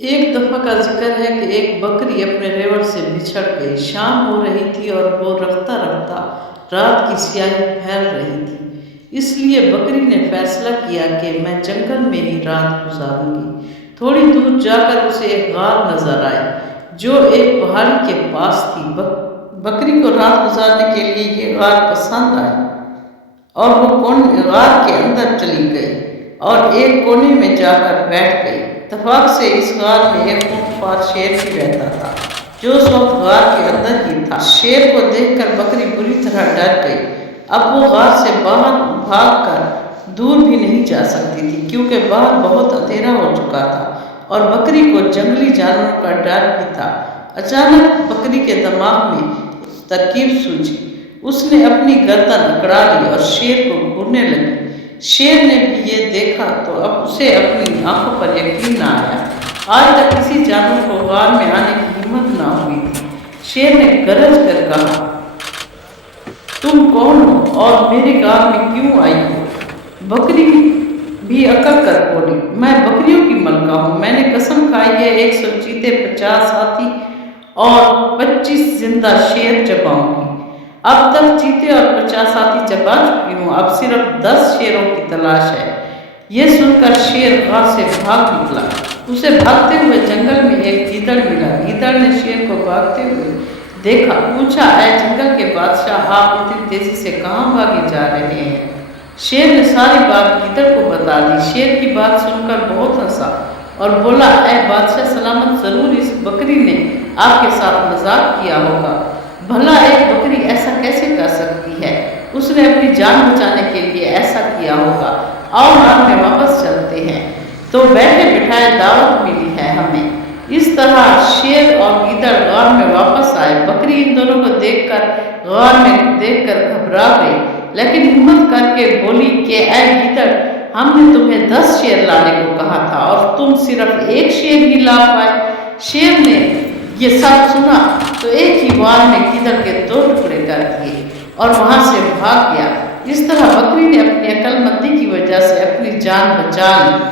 ایک دفعہ کا ذکر ہے کہ ایک بکری اپنے ریوڑ سے بچھڑ گئی۔ شام ہو رہی تھی اور وہ رفتہ رفتہ رات کی سیاہی پھیل رہی تھی۔ اس لیے بکری نے فیصلہ کیا کہ میں جنگل میں ہی رات گزاروں گی۔ تھوڑی دور جا کر اسے ایک غار نظر آئی جو ایک پہاڑی کے پاس تھی۔ بکری کو رات گزارنے کے لیے یہ غار پسند آئی اور وہ غار کے اندر چلی گئی اور ایک کونے میں جا کر بیٹھ گئی۔ اتفاق سے اس غار میں ایک اونٹ خوار شیر بھی رہتا تھا جو اس وقت غار کے اندر ہی تھا۔ شیر کو دیکھ کر بکری بری طرح ڈر گئی۔ اب وہ غار سے باہر بھاگ کر دور بھی نہیں جا سکتی تھی کیونکہ باہر بہت اندھیرا ہو چکا تھا اور بکری کو جنگلی جانوروں کا ڈر بھی تھا۔ اچانک بکری کے دماغ میں ایک ترکیب سوجھی۔ اس نے اپنی گردن اکڑا لی اور شیر کو گھورنے لگی۔ شیر نے بھی یہ دیکھا تو اب اسے اپنی آنکھوں پر یقین نہ آیا۔ آج تک کسی جانور کو غار میں آنے کی ہمت نہ ہوئی تھی۔ شیر نے گرج کر کہا، تم کون ہو اور میرے غار میں کیوں آئی ہو؟ بکری بھی اکڑ کر بولی، میں بکریوں کی ملکہ ہوں۔ میں نے قسم کھائی ہے 100 چیتے، 50 ہاتھی اور 25 زندہ شیر چباؤں گی۔ اب تک چیتے اور 50 ہاتھی چبا چکی ہوں، اب صرف 10 شیروں کی تلاش ہے۔ یہ سن کر شیر غار سے بھاگ نکلا۔ اسے بھاگتے ہوئے جنگل میں ایک گیدڑ ملا۔ گیدڑ نے شیر کو بھاگتے ہوئے دیکھا، پوچھا، اے جنگل کے بادشاہ، آپ اتنی تیزی سے کہاں بھاگے جا رہے ہیں؟ شیر نے ساری بات گیدڑ کو بتا دی۔ شیر کی بات سن کر بہت ہنسا اور بولا، اے بادشاہ سلامت، ضرور اس بکری نے آپ کے ساتھ مذاق کیا ہوگا۔ بھلا ایک بکری ایسا کیسے کر سکتی ہے؟ اس نے اپنی جان بچانے کے لیے ایسا کیا ہوگا۔ آؤ غار میں واپس چلتے ہیں۔ تو بیٹھے بٹھائے دعوت ملی ہے ہمیں۔ اس طرح شیر اور گیدڑ غار میں واپس آئے۔ بکری ان دونوں کو دیکھ کر غار میں دیکھ کر گھبرا گئی، لیکن ہمت کر کے بولی کہ اے گیدڑ، ہم نے تمہیں 10 شیر لانے کو کہا تھا اور تم صرف 1 شیر ہی لا پائے۔ شیر نے یہ سب سنا تو ایک ہی وار میں گیدڑ کے 2 ٹکڑے کر دیے اور وہاں سے بھاگ گیا۔ اس طرح بکری نے اپنی عقل مندی کی وجہ سے اپنی جان بچا لی۔